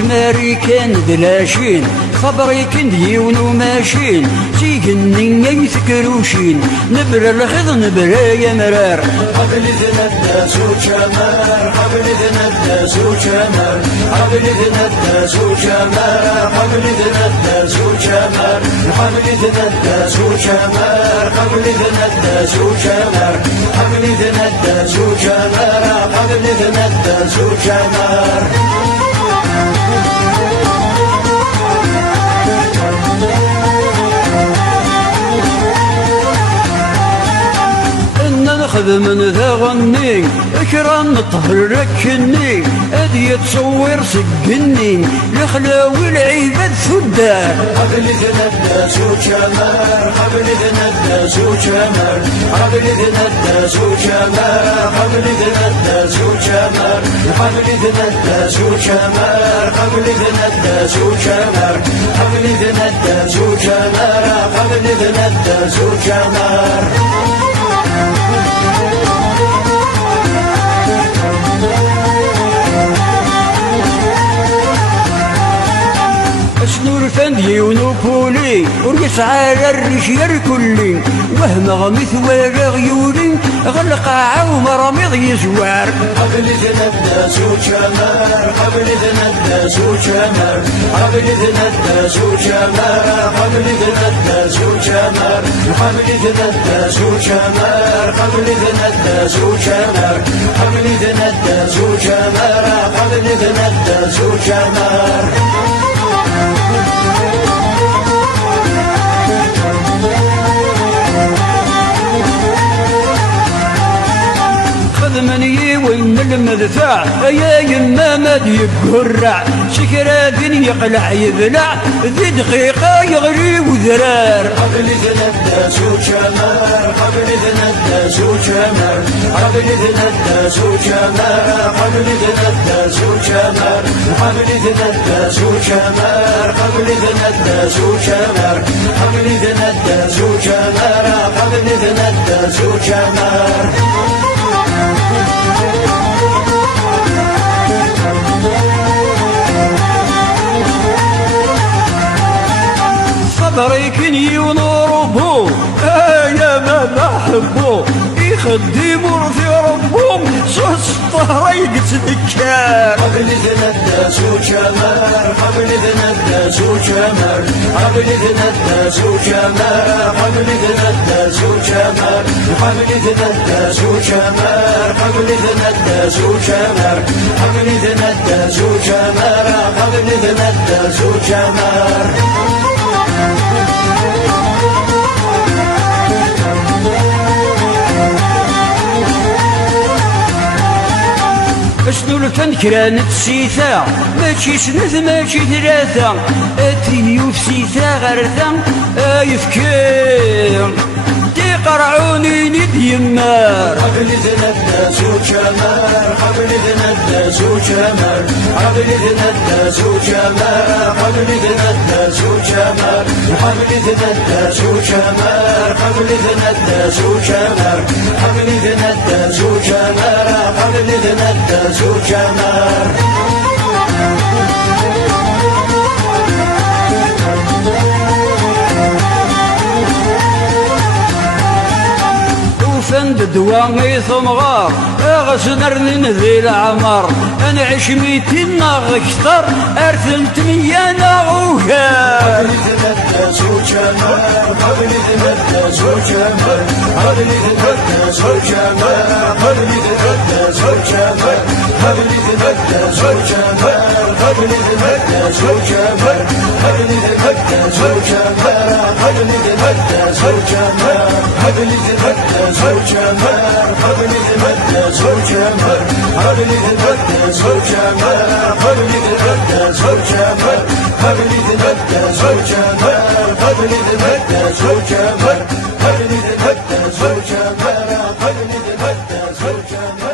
ماريكان دلاشين فبريكن ديون وماشين تيقني يثكروشين نبرا الخض نبرا يا مرار قبل الناس وشمار قبل الناس وشمار قبل الناس وشمار قبل الناس وشمار قبل الناس وشمار قبل الناس وشمار قبل الناس وشمار قبل الناس وشمار من ذا غني اكرام نطهر ركني ادي تصور سجني الخلاوي العيبة ثدار قبل الناس وشمار قبل الناس وشمار قبل الناس وشمار قبل الناس وشمار قبل الناس وشمار قبل الناس وشمار قبل الناس وشمار قبل الناس وشمار شنو الفندي ونوبولي وريسعى الرجال كلي وهم غمث ولا غيولي غلقاعة ومرامض يزوار قبل الناس وشمار قبل الناس وشمار قبل الناس وشمار قبل الناس وشمار قبل الناس وشمار قبل الناس وشمار قبل الناس وشمار قبل الناس وشمار مني وين المدفع يا يما ما يقرع سكرات يقلع يبلع ذي دقيقة يغري وذرار قبل الناس وشمار قبل الناس وشمار قبل الناس وشمار قبل الناس وشمار قبل الناس وشمار قبل الناس وشمار قبل الناس وشمار قبل الناس وشمار بريكني ونوربو يا ما بحبو يخدموا في ربهم صوص طهريق تذكر قبل الناس وشمار قبل الناس وشمار قبل الناس وشمار قبل الناس وشمار قبل الناس وشمار قبل الناس وشمار قبل الناس وشمار قبل الناس وشمار شنو الفنكرة نتسيثا ماشي سنث ماشي ثلاثة اتينيو في سيثا غرثا يفكر تيقرعوني ند يمار قبل الناس وشمار قبل الناس وشمار قبل الناس وشمار قبل الناس وشمار قبل الناس وشمار قبل الناس وشمار قبل الناس وشمار قبل الناس وشمار فند دوامي ثمغار غسنرن ذي العمر انا عشميتي ناغ اكثر ارثلت ميانا غوكا قبل الناس وشمار قبل الناس وشمار قبل الناس وشمار قبل الناس وشمار قبل الناس وشمار قبل الناس وشمار قبل الناس وشمار قبل الناس وشمار قبل الناس وشمار قبل الناس وشمار قبل الناس وشمار قبل الناس وشمار قبل الناس وشمار قبل الناس وشمار قبل الناس وشمار قبل الناس وشمار